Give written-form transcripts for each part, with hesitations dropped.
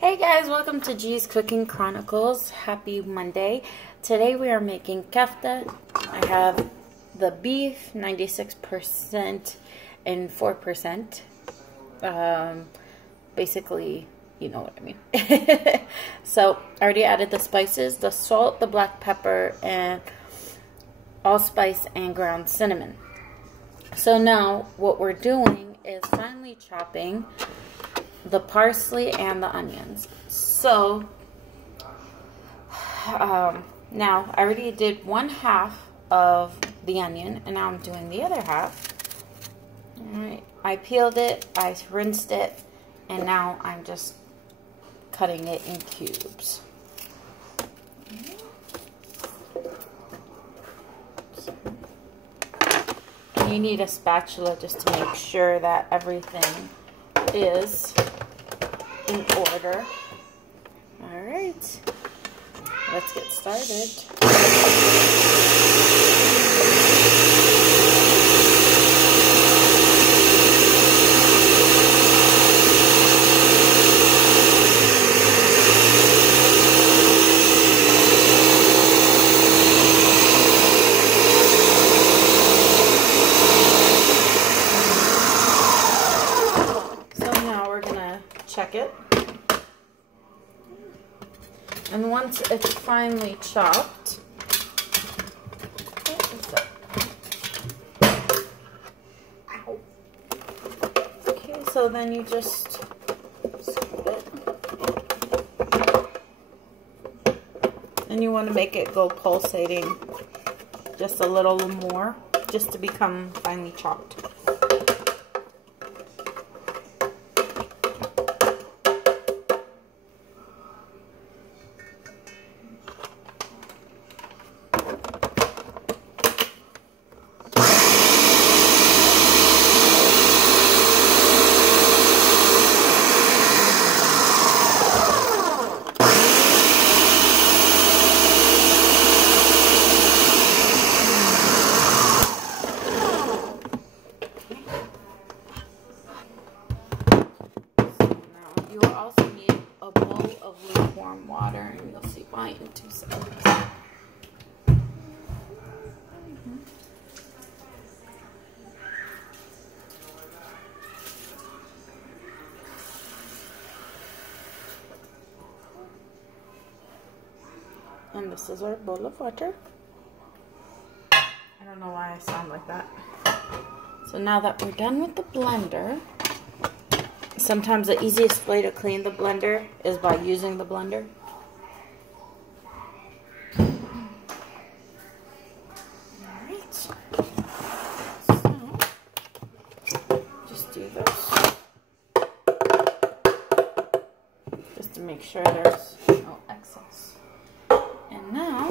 Hey guys, welcome to G's Cooking Chronicles. Happy Monday. Today we are making kafta. I have the beef, 96% and 4%. Basically, you know what I mean. So, I already added the spices, the salt, the black pepper, and allspice and ground cinnamon. So now, what we're doing is finely chopping the parsley and the onions. So now I already did 1/2 of the onion, and now I'm doing the other half. Alright, I peeled it, I rinsed it, and now I'm just cutting it in cubes. And you need a spatula just to make sure that everything is in order. Alright, let's get started. Check it, and once it's finely chopped, okay, so then you just scoop it, and you want to make it go pulsating just a little more, just to become finely chopped. You will also need a bowl of lukewarm water, and you'll see why in 2 seconds. And this is our bowl of water. I don't know why I sound like that. So now that we're done with the blender, sometimes the easiest way to clean the blender is by using the blender. Alright. So, just do this. Just to make sure there's no excess. And now,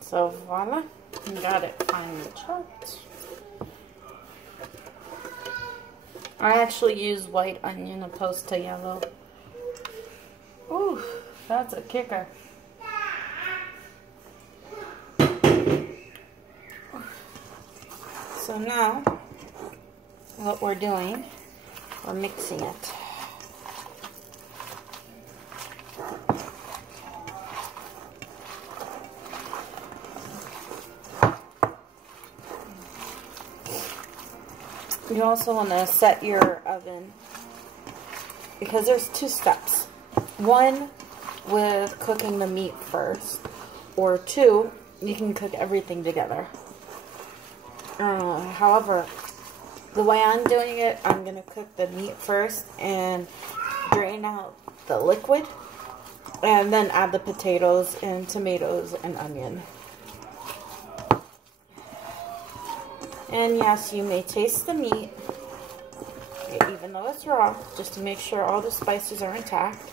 so voila, you got it finely chopped. I actually use white onion opposed to yellow. Ooh, that's a kicker. So now, what we're doing, we're mixing it. You also want to set your oven, because there's 2 steps. 1 with cooking the meat first, or 2, you can cook everything together. However, the way I'm doing it, I'm going to cook the meat first and drain out the liquid, and then add the potatoes and tomatoes and onion. And yes, you may taste the meat, even though it's raw, just to make sure all the spices are intact.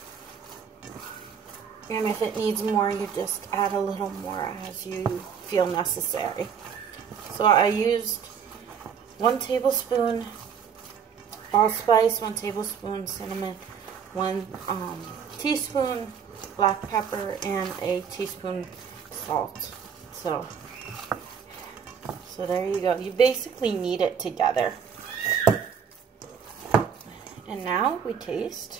And if it needs more, you just add a little more as you feel necessary. So I used 1 tablespoon allspice, 1 tablespoon cinnamon, 1 teaspoon black pepper, and a teaspoon salt. So So there you go. You basically knead it together. And now we taste.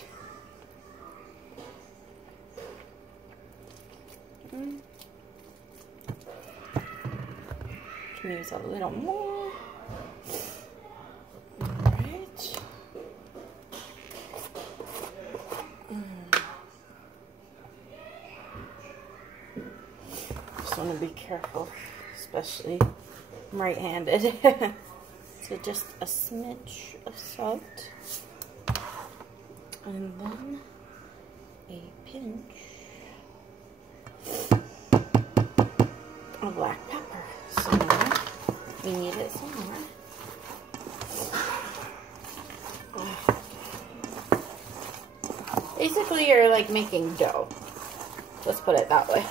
Can use a little more. Alright. Just want to be careful, especially I'm right-handed. So just a smidge of salt. And then a pinch of black pepper. So now we need it some more. Basically, you're like making dough. Let's put it that way.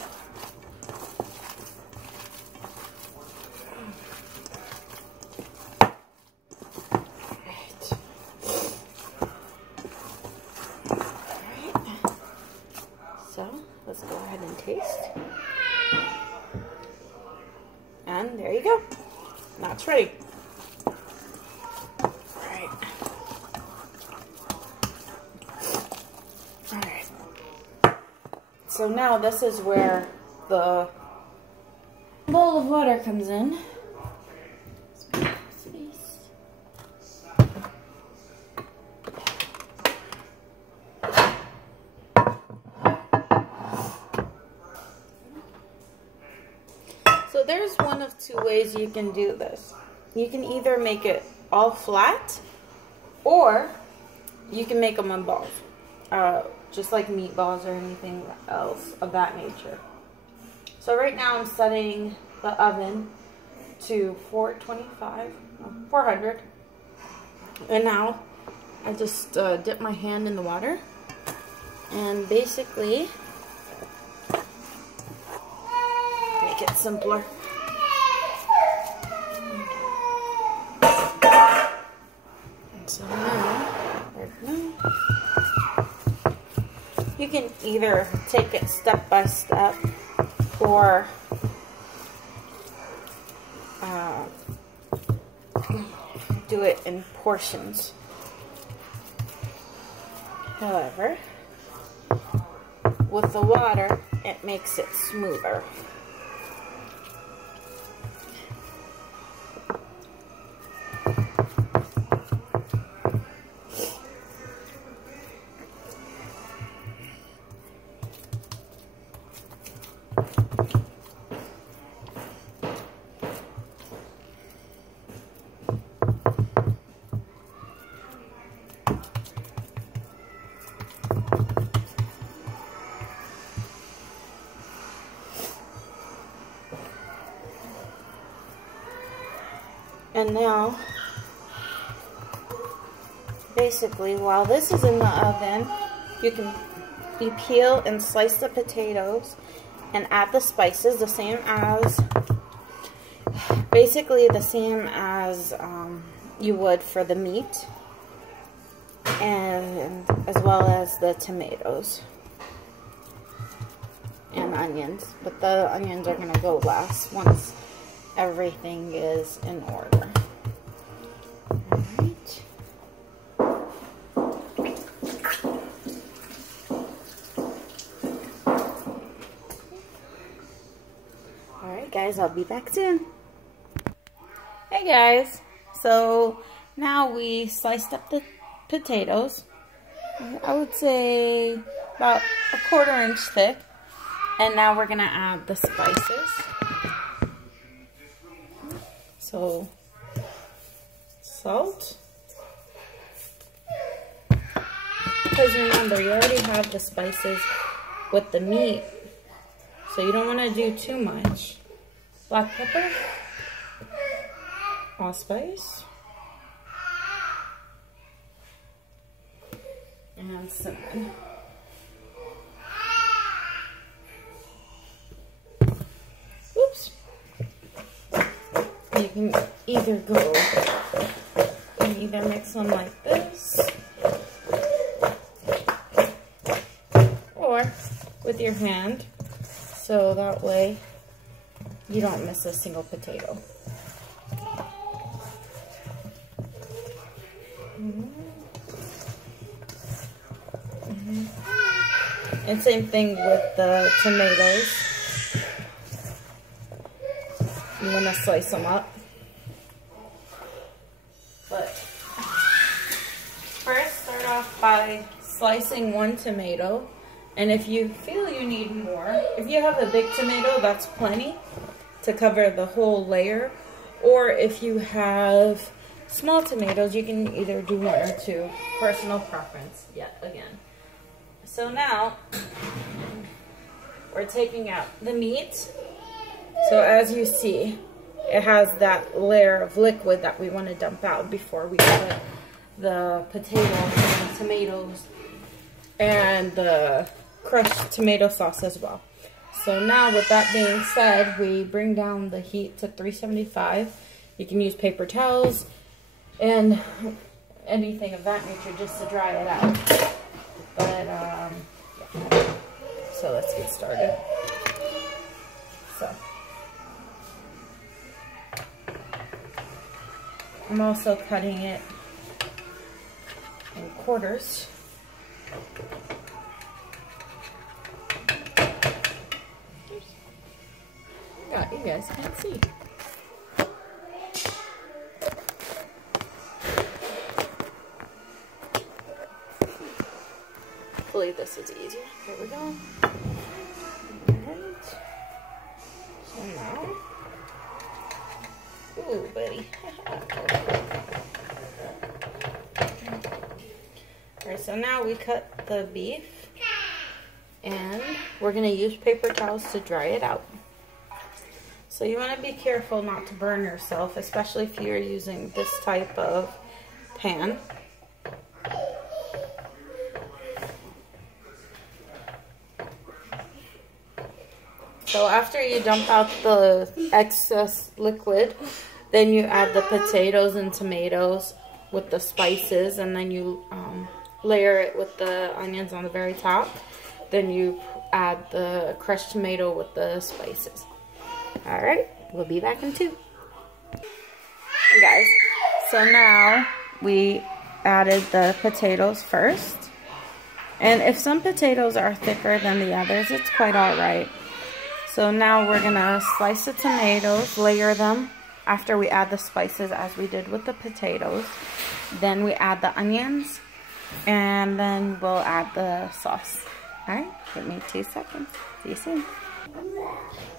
Let's go ahead and taste. And there you go. Now it's ready. Alright. Alright. So now this is where the bowl of water comes in. So there's one of two ways you can do this. You can either make it all flat, or you can make them in balls, just like meatballs or anything else of that nature. So right now I'm setting the oven to 400, and now I just dip my hand in the water and basically make it simpler. And so now, you can either take it step by step or do it in portions. However, with the water, it makes it smoother. And now, basically, while this is in the oven, you peel and slice the potatoes and add the spices, the same as you would for the meat, and as well as the tomatoes and onions. But the onions are going to go last once everything is in order. Alright. Alright guys, I'll be back soon. Hey guys, so now we sliced up the potatoes. I would say about a 1/4 inch thick. And now we're gonna add the spices. So, salt. Because remember, you already have the spices with the meat, so you don't want to do too much. Black pepper, allspice, and cinnamon. Oops. You can either mix them like this, or with your hand, so that way you don't miss a single potato. And same thing with the tomatoes. I'm gonna slice them up. But first, start off by slicing one tomato. And if you feel you need more, if you have a big tomato, that's plenty to cover the whole layer. Or if you have small tomatoes, you can either do one or two. Personal preference, yet again. So now, we're taking out the meat. So as you see, it has that layer of liquid that we want to dump out before we put the potatoes and the tomatoes and the crushed tomato sauce as well. So now with that being said, we bring down the heat to 375. You can use paper towels and anything of that nature just to dry it out. But yeah. So let's get started. So I'm also cutting it in quarters. God, you guys can't see. Hopefully this is easier. Here we go. Alright. So now. Ooh, buddy. Alright, so now we cut the beef. And we're going to use paper towels to dry it out. So you want to be careful not to burn yourself, especially if you're using this type of pan. So after you dump out the excess liquid, then you add the potatoes and tomatoes with the spices, and then you layer it with the onions on the very top. Then you add the crushed tomato with the spices. Alright, we'll be back in 2. Guys, so now we added the potatoes first. And if some potatoes are thicker than the others, it's quite alright. So now we're going to slice the tomatoes, layer them after we add the spices as we did with the potatoes. Then we add the onions, and then we'll add the sauce. Alright, give me 2 seconds. See you soon.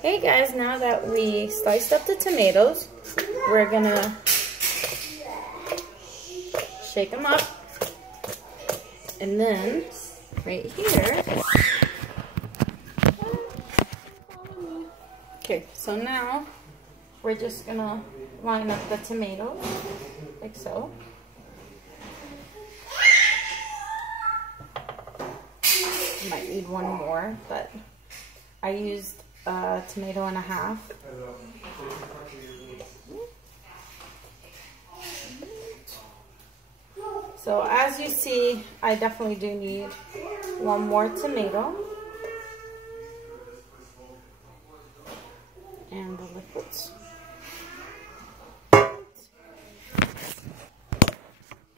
Hey guys, now that we sliced up the tomatoes, we're gonna shake them up. And then, right here. Okay, so now we're just gonna line up the tomatoes, like so. You might need one more, but I used a tomato and a half. So as you see, I definitely do need one more tomato. And the liquids.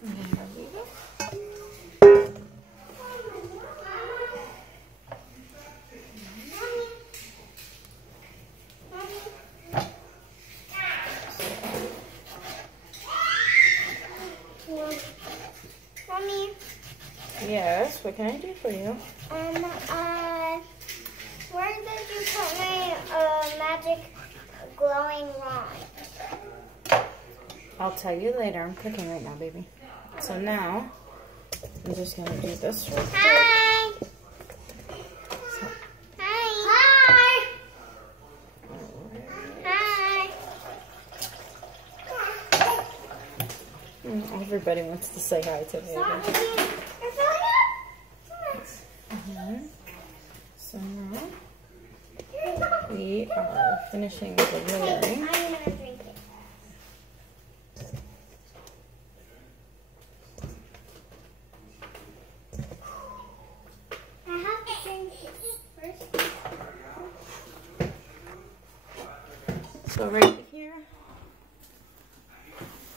There we go. Mommy. Yes, what can I do for you? Where did you put my magic glowing wand? I'll tell you later. I'm cooking right now, baby. So now, I'm just going to do this real quick. Hi! So, Hi! Hi! everybody wants to say hi to me. So now, we are finishing the layering. I'm going to drink it. I have to drink it first. So right here,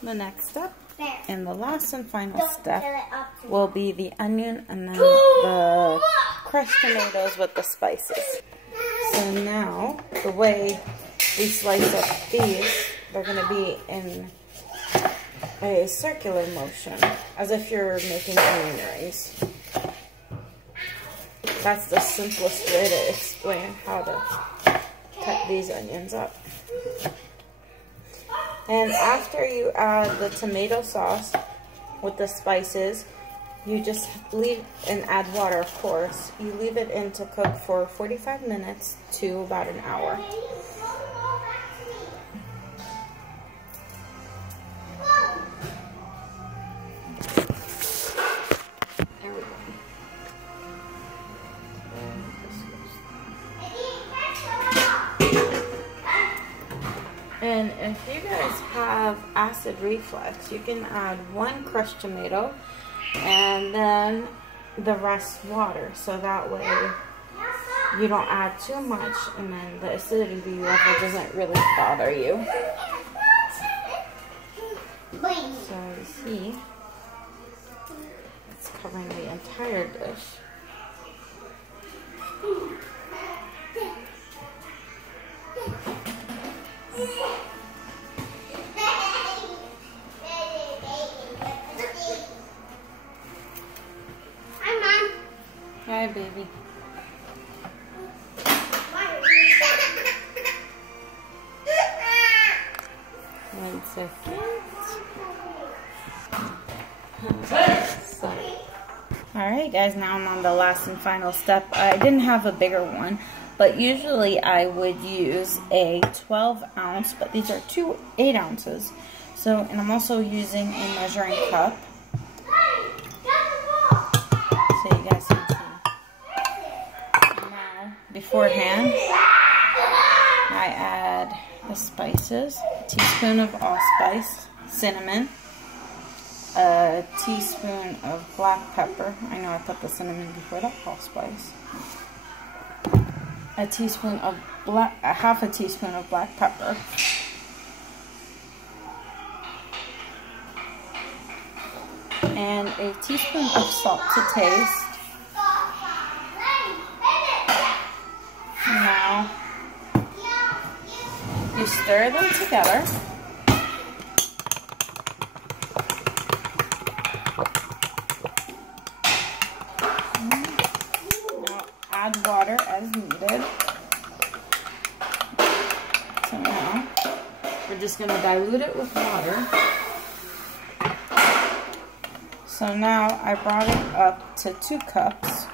the next step, There. and the last and final Don't step fill it up too will be the onion and then the crushed tomatoes with the spices. So now, the way we slice up these, they're going to be in a circular motion, as if you're making onion rings. That's the simplest way to explain how to cut these onions up. And after you add the tomato sauce with the spices, you just leave, and add water, of course. You leave it in to cook for 45 minutes to about an hour. There we go. And if you guys have acid reflux, you can add 1 crushed tomato and then the rest water, so that way you don't add too much and then the acidity level doesn't really bother you. So you see, it's covering the entire dish. Hi, Mom. Hi, baby. One second. So, alright guys, now I'm on the last and final step. I didn't have a bigger one, but usually I would use a 12 ounce, but these are 2 8 ounces. So, and I'm also using a measuring cup. So you guys can see. Now, beforehand, I add the spices, a teaspoon of allspice, cinnamon, a teaspoon of black pepper. I know I put the cinnamon before the allspice. A teaspoon of half a teaspoon of black pepper. And a teaspoon of salt to taste. Now, you stir them together. Now add water as needed. So now we're just going to dilute it with water. So now I brought it up to 2 cups.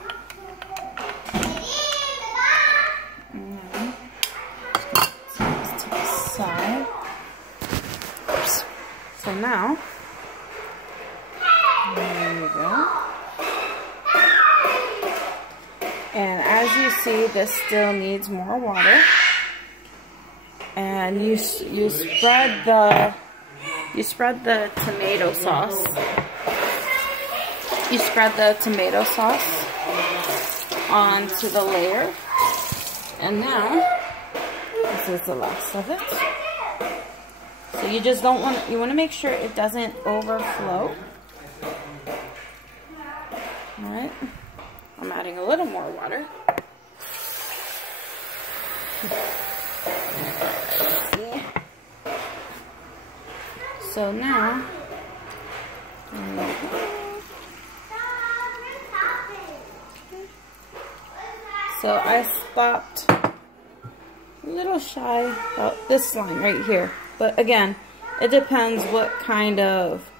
So now, there you go. And as you see, this still needs more water. And you spread the tomato sauce. You spread the tomato sauce onto the layer. And now, this is the last of it. So you just don't want, you want to make sure it doesn't overflow. Alright. I'm adding a little more water. See? So now, so I stopped a little shy about this line right here. But again, it depends what kind of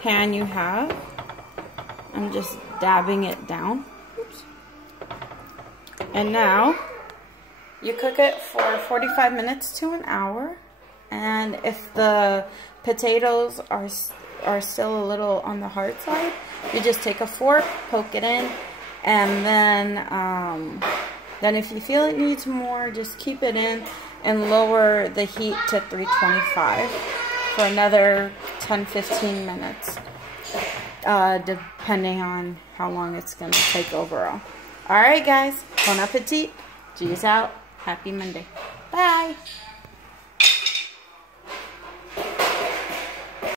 pan you have. I'm just dabbing it down. Oops. And now, you cook it for 45 minutes to an hour. And if the potatoes are still a little on the hard side, you just take a fork, poke it in, and then if you feel it needs more, just keep it in and lower the heat to 325 for another 10-15 minutes, depending on how long it's going to take overall. Alright guys, bon appetit, G's out, happy Monday, bye!